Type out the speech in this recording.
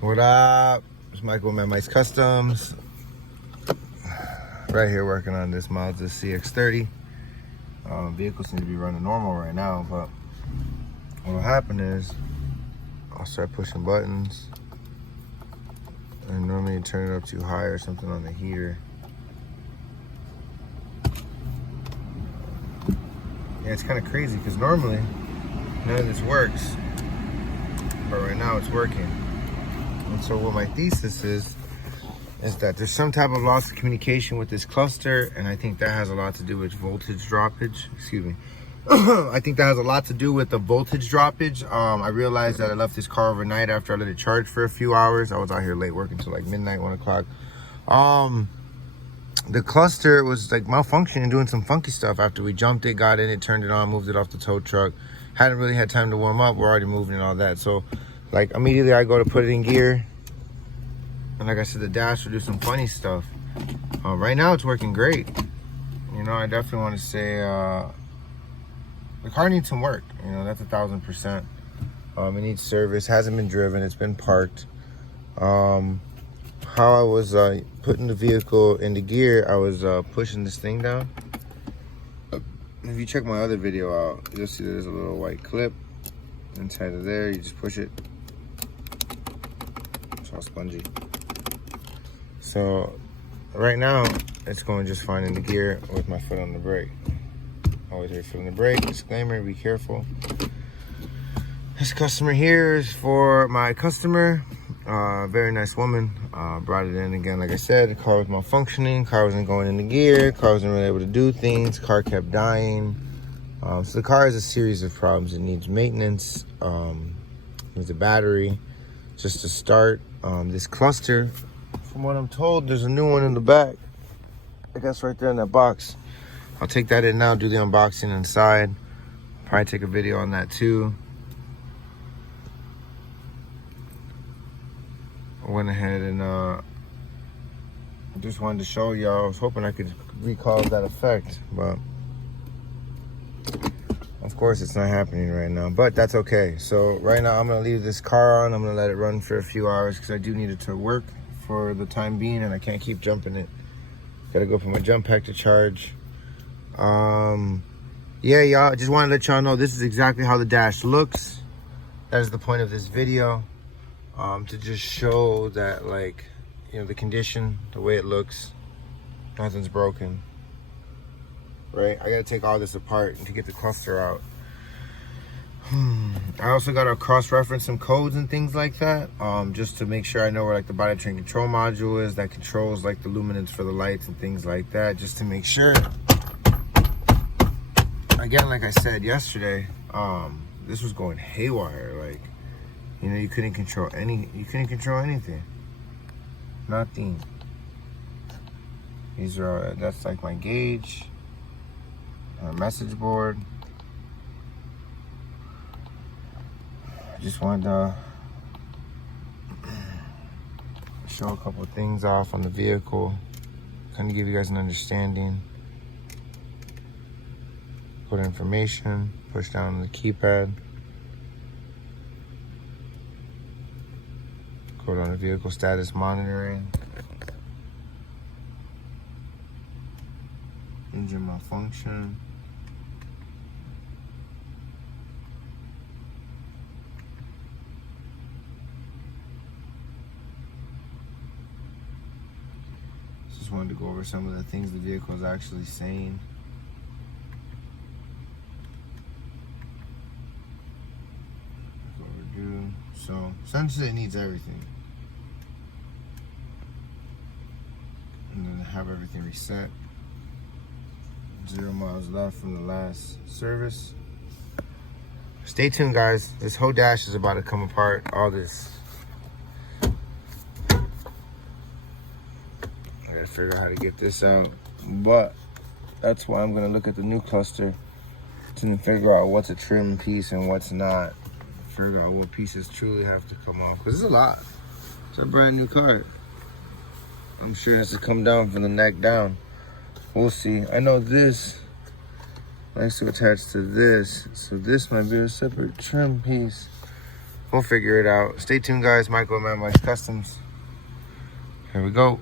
What up? It's Michael with Mike's Customs. Right here working on this Mazda Cx30. Vehicle seems to be running normal right now, but what'll happen is I'll start pushing buttons, and normally you turn it up too high or something on the heater. Yeah, it's kind of crazy because normally none of this works, but right now it's working. And so what my thesis is that there's some type of loss of communication with this cluster, and I think that has a lot to do with voltage droppage. Excuse me. I think that has a lot to do with the voltage droppage. I realized that I left this car overnight after I let it charge for a few hours. I was out here late working till like midnight, 1 o'clock. The cluster was like malfunctioning, doing some funky stuff after we jumped it, got in it, turned it on, moved it off the tow truck. Hadn't really had time to warm up. We're already moving and all that. So like immediately I go to put it in gear, and like I said, the dash will do some funny stuff. Right now it's working great. You know, I definitely want to say the car needs some work. You know, that's 1,000%. It needs service. Hasn't been driven. It's been parked. How I was putting the vehicle into gear, I was pushing this thing down. If you check my other video out, you'll see there's a little white clip inside of there. You just push it. It's all spongy. So right now it's going just fine in the gear with my foot on the brake. Always here foot on the brake. Disclaimer, be careful. This customer here is for my customer. Very nice woman. Brought it in again. Like I said, the car was malfunctioning. Car wasn't going into gear. Car wasn't really able to do things. Car kept dying. So the car has a series of problems. It needs maintenance. Needs a battery just to start. This cluster, from what I'm told, there's a new one in the back. I guess right there in that box. I'll take that in now, do the unboxing inside. Probably take a video on that too. I went ahead and just wanted to show y'all. I was hoping I could recall that effect, but of course it's not happening right now, but that's okay. So right now I'm gonna leave this car on. I'm gonna let it run for a few hours because I do need it to work for the time being, and I can't keep jumping it. Gotta go for my jump pack to charge. Yeah, y'all, just want to let y'all know this is exactly how the dash looks. That is the point of this video, to just show that, like, you know, the condition, the way it looks, nothing's broken, right? I gotta take all this apart and to get the cluster out. I also gotta cross-reference some codes and things like that, just to make sure I know where like the body train control module is that controls like the luminance for the lights and things like that, just to make sure. Again, like I said yesterday, this was going haywire. Like, you know, you couldn't control anything. Nothing. These are that's like my gauge, message board. I just wanted to show a couple of things off on the vehicle, kind of give you guys an understanding. Put information, push down on the keypad. Go down to vehicle status monitoring. Engine malfunction. Just wanted to go over some of the things the vehicle is actually saying. So essentially it needs everything. And then have everything reset. 0 miles left from the last service. Stay tuned, guys. This whole dash is about to come apart. All this. I gotta figure out how to get this out. But that's why I'm gonna look at the new cluster to then figure out what's a trim piece and what's not. Figure out what pieces truly have to come off, because it's a lot. It's a brand new car. I'm sure it has to come down from the neck down. We'll see. I know this likes to attach to this, so this might be a separate trim piece. We'll figure it out. Stay tuned, guys. Michael and Mike's Customs. Here we go.